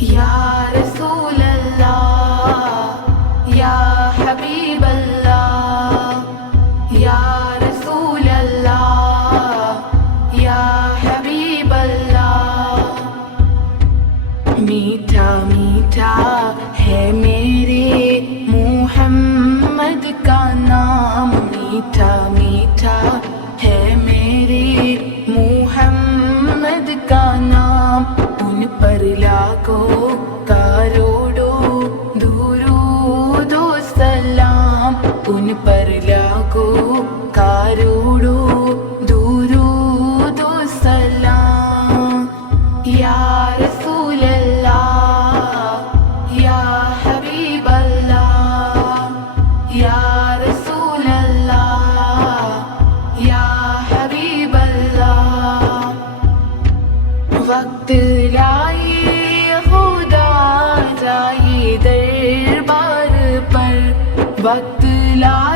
یا رسول اللہ یا حبیب اللہ یا رسول اللہ یا حبیب اللہ. میٹھا میٹھا ہے میرے محمد کا نام، میٹھا میٹھا ہے میرے محمد کا نام. ان پر لاکھوں کروڑوں درود و سلام، ان پر لاکھوں کروڑوں درود و سلام. یا رسول اللہ یا حبیب اللہ یا رسول اللہ یا حبیب اللہ. وقت لائے خدا جائے دربار پر، وقت لائے